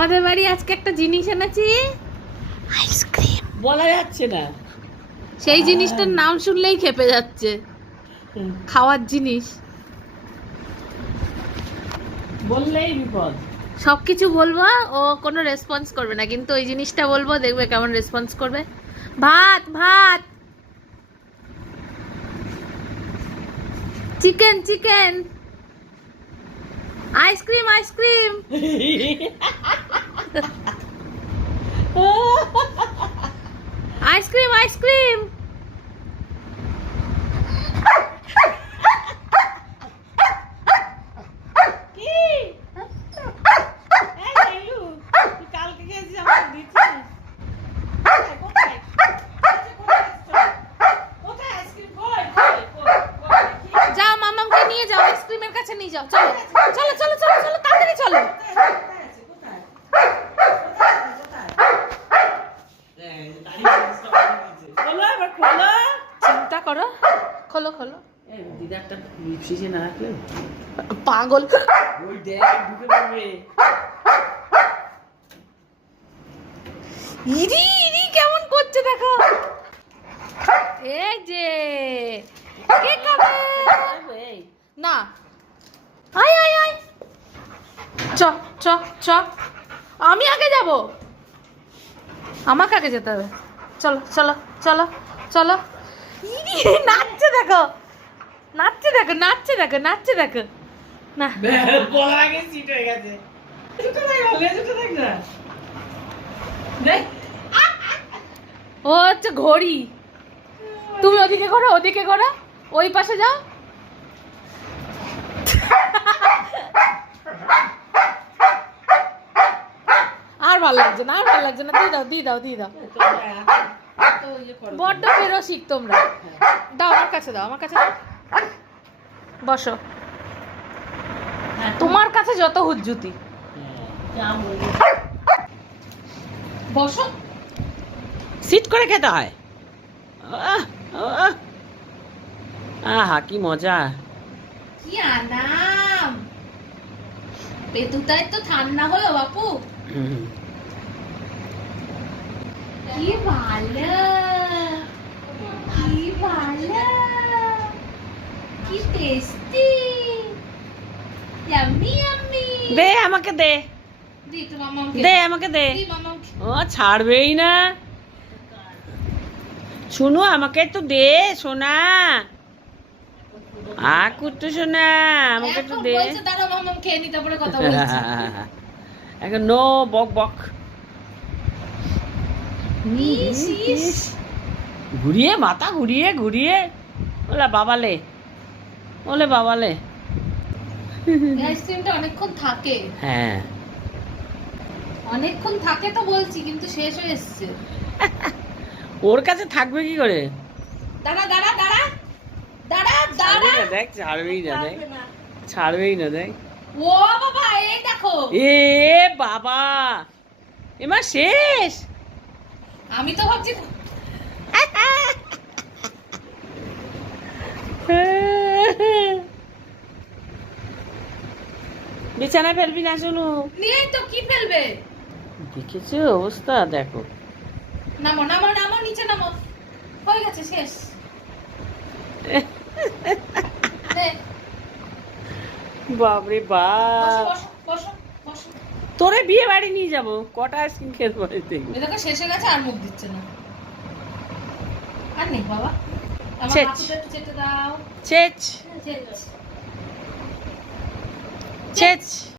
আমাদের বাড়ি আজকে একটা জিনিস এনেছি। আইসক্রিম। বলা যাচ্ছে না। সেই জিনিসটার নাম শুনলেই খেপে যাচ্ছে। খাওয়ার জিনিস। বললেই বিপদ। সব কিছু বলব ও কোনো রেসপন্স করবে না কিন্তু ওই জিনিসটা বলব দেখবে কেমন রেসপন্স করবে। ভাত ভাত। Chicken chicken. Ice cream ice cream. Ice cream ice cream. যাও মামামকে নিয়ে যাও আইসক্রিমের কাছে নিয়ে যাও। চলো চলো চলো চলো। চলো তাড়াতাড়ি চলো। খোলো। চিন্তা করো। খোলো খোলো। এই, ফ্রিজে না রাখলে? পাগল। ওই দেখ ঢুকে পড়বে। ইরি ইরি কেমন করছে দেখো। এই যে কে খাবে? না। আয় আয় আয়। চ চ চ। আমি আগে যাব। আমাকে আগে যেতে হবে। চলো চলো চলো। চলো। নাচছে দেখো। নাচছে দেখো নাচছে দেখো নাচছে দেখো। ও হচ্ছে ঘড়ি। তুমি ওদিকে করো ওদিকে করো ওই পাশে যাও। আর ভালো লাগছে না, আর ভালো লাগছে না। দিয়ে দাও দিয়ে দাও দিয়ে দাও। ইয়ে বড্ড বেরোসিক তোমরা। দাও আমার কাছে দাও আমার কাছে বসো। হ্যাঁ, তোমার কাছে যত হুজ্জুতি। বসো। সিট করে খেতে হয়। আহ, কি মজা। কি আনাম পেতুতায় তো ঠান্ডা হলো বাপু। কি ভালো? কি ভালো? কি টেস্টি ইয়াম্মি ইয়াম্মি দে আমাকে দে। দি তো আমাকে দে। ও ছাড়বেই না। শুনো আমাকে একটু দে সোনা। আ কুট্টু সোনা আমাকে একটু দে। এখন নো বক বক। ঘুরিয়ে মাথা ঘুরিয়ে ঘুরিয়ে। ওলা বাবালে ওলে বাবালে। আইসক্রিমটা অনেকক্ষণ থাকে। হ্যাঁ। অনেকক্ষণ থাকে তো বলছি কিন্তু শেষ হয়ে এসছে। ওর কাছে থাকবে কি করে? দাঁড়া দাঁড়া দাঁড়া। দাঁড়া দাঁড়া। দেখ ছাড়বেই না দেখ। ছাড়বেই না দেখ। ও বাবা এই দেখো। এ বাবা এমা শেষ। আমি তো ভাবছি বিছানায় ফেলবি না শুনু। নিয়ে তো কি ফেলবে? দেখেছ অবস্থা? দেখো। নামো নামো নামো নিচে নামো। হয়ে গেছে শেষ। বাপরে বাপ। বসো, বসো, বসো। তোরে বিয়ে বাড়ি নিয়ে যাব। কটা আইসক্রিম খেতে পারে এই দেখো শেষ হয়ে গেছে আর মুখ দিচ্ছে না। আর নেই বাবা। দাও। ছেচ। ছেচ। ছেচ।